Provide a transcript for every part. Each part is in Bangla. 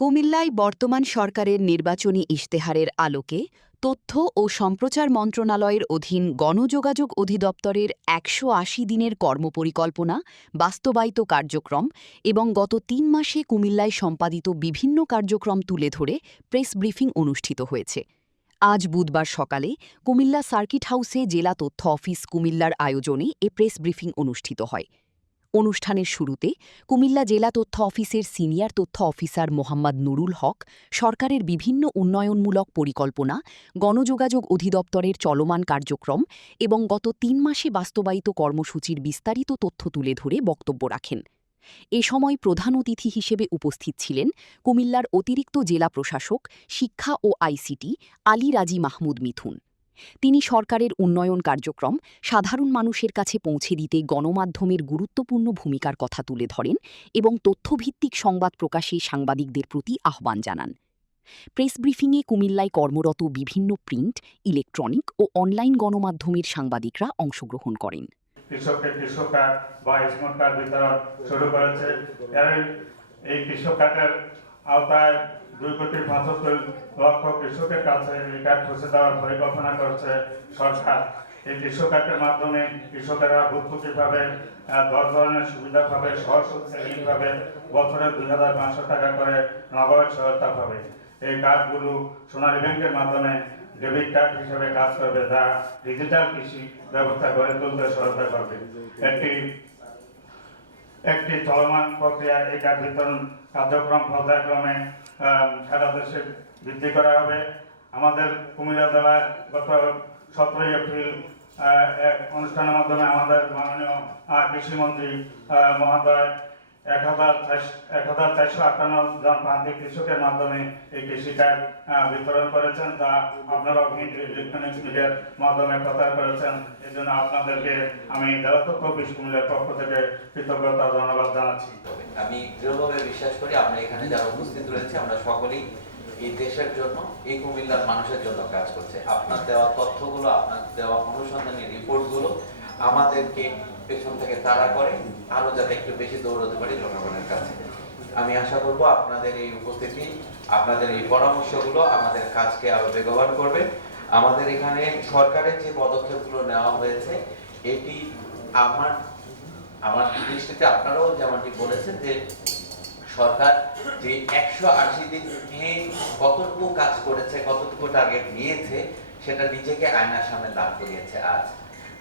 কুমিল্লায় বর্তমান সরকারের নির্বাচনী ইশতেহারের আলোকে তথ্য ও সম্প্রচার মন্ত্রণালয়ের অধীন গণযোগাযোগ অধিদপ্তরের ১৮০ দিনের কর্মপরিকল্পনা, বাস্তবায়িত কার্যক্রম এবং গত ৩ মাসে কুমিল্লায় সম্পাদিত বিভিন্ন কার্যক্রম তুলে ধরে প্রেস ব্রিফিং অনুষ্ঠিত হয়েছে। আজ বুধবার সকালে কুমিল্লা সার্কিট হাউসে জেলা তথ্য অফিস কুমিল্লার আয়োজনে এ প্রেস ব্রিফিং অনুষ্ঠিত হয়। অনুষ্ঠানের শুরুতে কুমিল্লা জেলা তথ্য অফিসের সিনিয়র তথ্য অফিসার মোহাম্মদ নুরুল হক সরকারের বিভিন্ন উন্নয়নমূলক পরিকল্পনা, গণযোগাযোগ অধিদপ্তরের চলমান কার্যক্রম এবং গত ৩ মাসে বাস্তবায়িত কর্মসূচির বিস্তারিত তথ্য তুলে ধরে বক্তব্য রাখেন। এ সময় প্রধান অতিথি হিসেবে উপস্থিত ছিলেন কুমিল্লার অতিরিক্ত জেলা প্রশাসক, শিক্ষা ও আইসিটি আলী রাজি মাহমুদ মিথুন। তিনি সরকারের উন্নয়ন কার্যক্রম সাধারণ মানুষের কাছে পৌঁছে দিতে গণমাধ্যমের গুরুত্বপূর্ণ ভূমিকার কথা তুলে ধরেন এবং তথ্যভিত্তিক সংবাদ প্রকাশে সাংবাদিকদের প্রতি আহ্বান জানান। প্রেস ব্রিফিংয়ে কুমিল্লায় কর্মরত বিভিন্ন প্রিন্ট, ইলেকট্রনিক ও অনলাইন গণমাধ্যমের সাংবাদিকরা অংশগ্রহণ করেন। কৃষক কার্ড বা স্মার্ট কার্ড বিতরণ শুরু করেছে। এই কৃষক কার্ডের আওতায় 2,75,00,000 কৃষকের কাছে এই কার্ড পৌঁছে দেওয়ার পরিকল্পনা করছে সরকার। এই কৃষক কার্ডের মাধ্যমে কৃষকেরা ভর্তুকিভাবে 10 ধরনের সুবিধা পাবে, সহজভাবে বছরে 2,500 টাকা করে নগদ সহায়তা পাবে। এই কার্ডগুলো সোনালী ব্যাংকের মাধ্যমে ডেবিট কার্ড হিসেবে কাজ করবে, যা ডিজিটাল কৃষি ব্যবস্থা গড়ে তুলতে সহায়তা করবে। একটি চলমান প্রক্রিয়া এই কার্ড বিতরণ কার্যক্রম পর্যায়ক্রমে সারা দেশে বৃদ্ধি করা হবে। আমাদের কুমিল্লা জেলায় গত 17 এপ্রিল এক অনুষ্ঠানের মাধ্যমে আমাদের মাননীয় কৃষিমন্ত্রী মহোদয় 1,458 জন প্রান্তিক কৃষকের মাধ্যমে এই কৃষি কার্ড বিতরণ করেছেন, তা আপনারা ইলেকট্রনিক্স মিডিয়ার মাধ্যমে প্রচার করেছেন। এই জন্য আপনাদেরকে আমি জেলা তথ্য অফিস কুমিল্লার পক্ষ থেকে কৃতজ্ঞতা ধন্যবাদ জানাচ্ছি। আমি দৃঢ়ভাবে বিশ্বাস করি আমরা এখানে যারা উপস্থিত রয়েছে আমরা সকলেই এই দেশের জন্য, এই কুমিল্লার মানুষের জন্য কাজ করছে। আপনার দেওয়া তথ্যগুলো, আপনার দেওয়া অনুসন্ধানী রিপোর্টগুলো আমাদেরকে পেছন থেকে তাড়া করে আরো যাতে একটু বেশি দৌড়াতে পারি জনগণের কাছে। আমি আশা করব আপনাদের এই উপস্থিতি, আপনাদের এই পরামর্শগুলো আমাদের কাজকে আরো বেগবান করবে। আমাদের এখানে সরকারের যে পদক্ষেপগুলো নেওয়া হয়েছে, এটি আমার দৃষ্টিতে আপনারাও যেমনটি বলেছেন যে সরকার যে 180 দিনে কতটুকু কাজ করেছে, কতটুকু টার্গেট নিয়েছে, সেটা নিজেকে আয়নার সামনে দাঁড় করিয়েছে আজ।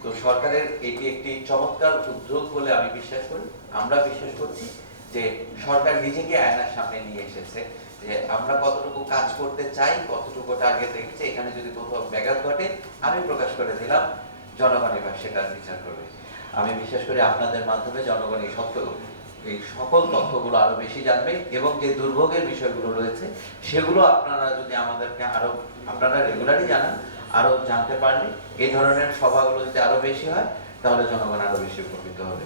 তো সরকারের এটি একটি চমৎকার উদ্যোগ বলে আমি বিশ্বাস করি। আমরা বিশ্বাস করছি যে সরকার নিজেকে আয়নার সামনে নিয়ে এসেছে, যে আমরা কতটুকু কাজ করতে চাই, কতটুকু টার্গেট রেখেছি। এখানে যদি কোথাও ব্যাঘাত ঘটে আমি প্রকাশ করে দিলাম, জনগণ এবার সেটার বিচার করবে। আমি বিশ্বাস করি আপনাদের মাধ্যমে জনগণ এই সকল তথ্যগুলো আরো বেশি জানবে এবং যে দুর্ভোগের বিষয়গুলো রয়েছে সেগুলো আপনারা যদি আমাদেরকে আরো আপনারা রেগুলারই জানান, আরো জানতে পারলে এই ধরনের সভাগুলো যদি আরো বেশি হয় তাহলে জনগণ আরো বেশি উপকৃত হবে।